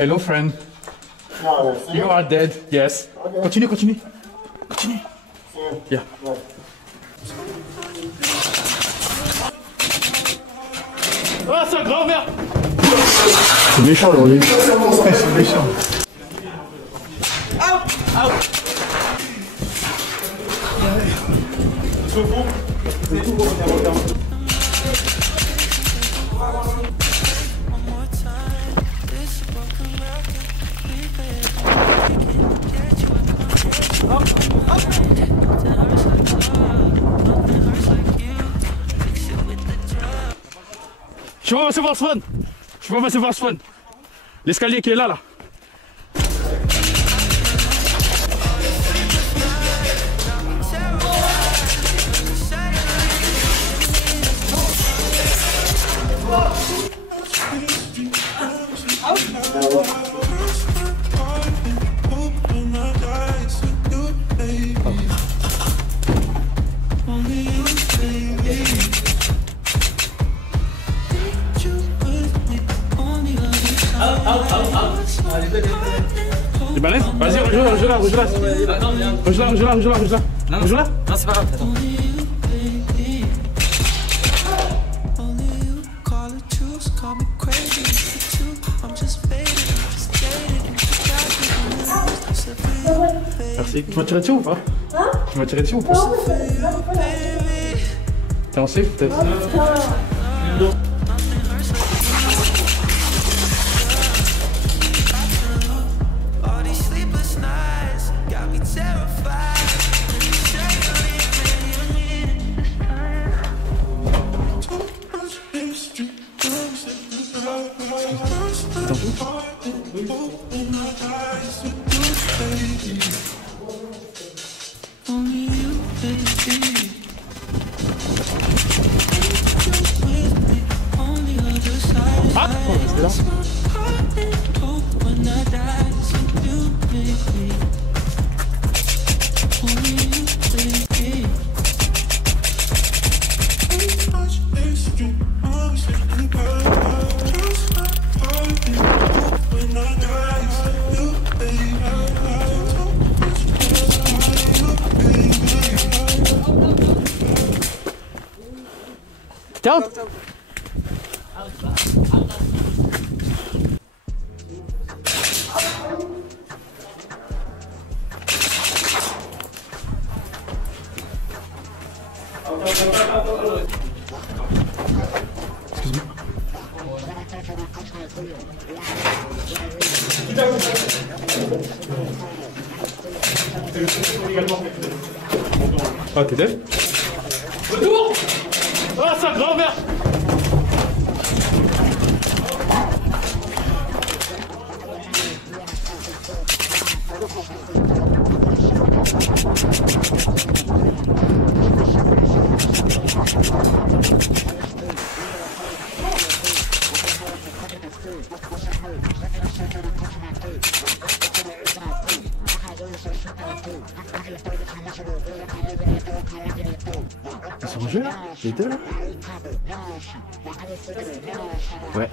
Hello, friend. You are dead. Yes. Okay. Continue, continue. Continue. Yeah. Ah, c'est un grand merde. C'est méchant aujourd'hui. C'est méchant. Je vais passer voir ce fun. Je vais passer voir ce fun. L'escalier qui est là, là. T'es balèze? Vas-y, rejoins-la. Rejoins-la. Non, c'est pas grave, attends. Merci. Tu m'as tiré dessus ou pas? Hein? Tu m'as tiré dessus ou pas? T'es en safe peut-être? Ah, c'est là. Ciao. Ah, t'es dead? Retour! Ah, c'est un grand merde! Ils sont en jeu là? Les deux là? Ouais.